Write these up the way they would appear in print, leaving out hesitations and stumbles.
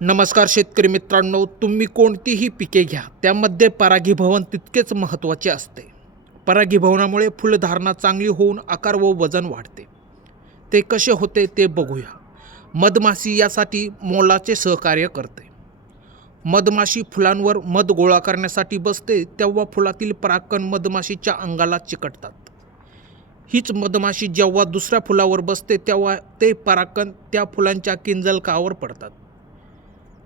नमस्कार शेतकरी मित्रांनो, तुम्ही कोणतीही पिके घ्या त्यामध्ये परागीभवन तितकेच महत्त्वाचे असते. परागीभवनामुळे फुलधारणा चांगली होऊन आकार व वजन वाढते. ते कसे होते ते बघूया. मधमाशी यासाठी मोलाचे सहकार्य करते. मधमाशी फुलांवर मध गोळा करण्यासाठी बसते तेव्हा फुलातील परागकण मधमाशीच्या अंगाला चिकटतात. हीच मधमाशी जेव्हा दुसऱ्या फुलावर बसते तेव्हा ते परागकण त्या फुलांच्या किंजलकावर पडतात.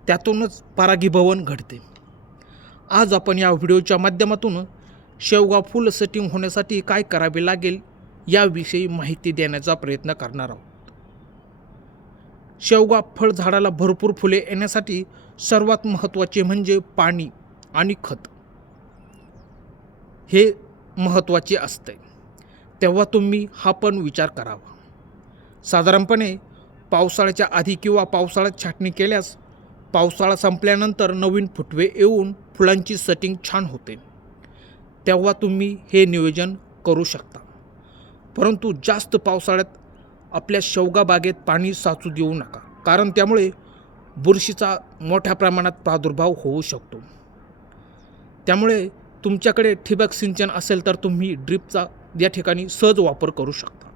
त्यातूनच परागीभवन घडते. आज आपण या व्हिडिओच्या माध्यमातून शेवगा फुल सेटिंग होण्यासाठी काय करावे लागेल याविषयी माहिती देण्याचा प्रयत्न करणार आहोत. शेवगा फळ झाडाला भरपूर फुले येण्यासाठी सर्वात महत्त्वाचे म्हणजे पाणी आणि खत हे महत्त्वाचे असते. तेव्हा तुम्ही हा पण विचार करावा. साधारणपणे पावसाळ्याच्या आधी किंवा पावसाळ्यात छाटणी केल्यास पावसाळा संपल्यानंतर नवीन फुटवे येऊन फुलांची सेटिंग छान होते. तेव्हा तुम्ही हे नियोजन करू शकता. परंतु जास्त पावसाळ्यात आपल्या शेवगा बागेत पाणी साचू देऊ नका, कारण त्यामुळे बुरशीचा मोठ्या प्रमाणात प्रादुर्भाव होऊ शकतो. त्यामुळे तुमच्याकडे ठिबक सिंचन असेल तर तुम्ही ड्रिपचा या ठिकाणी सहज वापर करू शकता.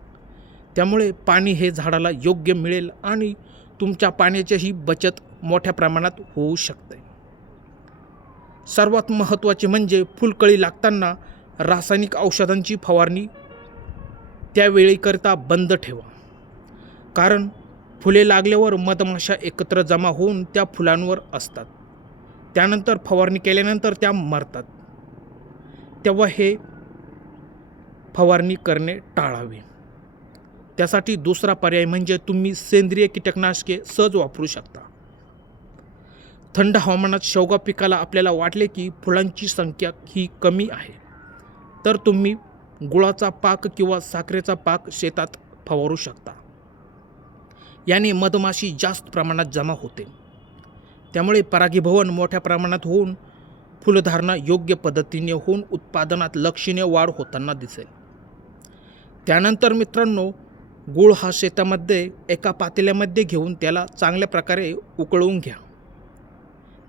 त्यामुळे पाणी हे झाडाला योग्य मिळेल आणि तुमच्या पाण्याचीही बचत मोठ्या प्रमाणात होऊ शकते. सर्वात महत्त्वाचे म्हणजे फुलकळी लागताना रासायनिक औषधांची फवारणी त्यावेळीकरता बंद ठेवा, कारण फुले लागल्यावर मधमाशा एकत्र जमा होऊन त्या फुलांवर असतात. त्यानंतर फवारणी केल्यानंतर त्या मरतात. तेव्हा हे फवारणी करणे टाळावे. त्यासाठी दुसरा पर्याय म्हणजे तुम्ही सेंद्रिय कीटकनाशके सहज वापरू शकता. थंड हवामानात शेवगा पिकाला आपल्याला वाटले की फुलांची संख्या ही कमी आहे तर तुम्ही गुळाचा पाक किंवा साखरेचा पाक शेतात फवारू शकता. याने मधमाशी जास्त प्रमाणात जमा होते. त्यामुळे परागीभवन मोठ्या प्रमाणात होऊन फुलधारणा योग्य पद्धतीने होऊन उत्पादनात लक्षणीय वाढ होताना दिसेल. त्यानंतर मित्रांनो, गूळ हा शेतामध्ये एका पातेल्यामध्ये घेऊन त्याला चांगल्या प्रकारे उकळवून घ्या.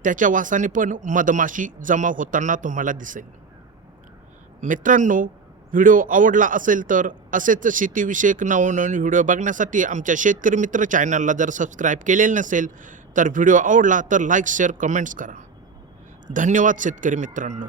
त्याच्या वासाने पण मधमाशी जमा होताना तुम्हाला दिसेल. मित्रांनो, व्हिडिओ आवडला असेल तर असेच शेतीविषयक नवनवीन व्हिडिओ बघण्यासाठी आमच्या शेतकरी मित्र चॅनलला जर सबस्क्राईब केलेलं नसेल तर व्हिडिओ आवडला तर लाईक शेअर कमेंट्स करा. धन्यवाद शेतकरी मित्रांनो.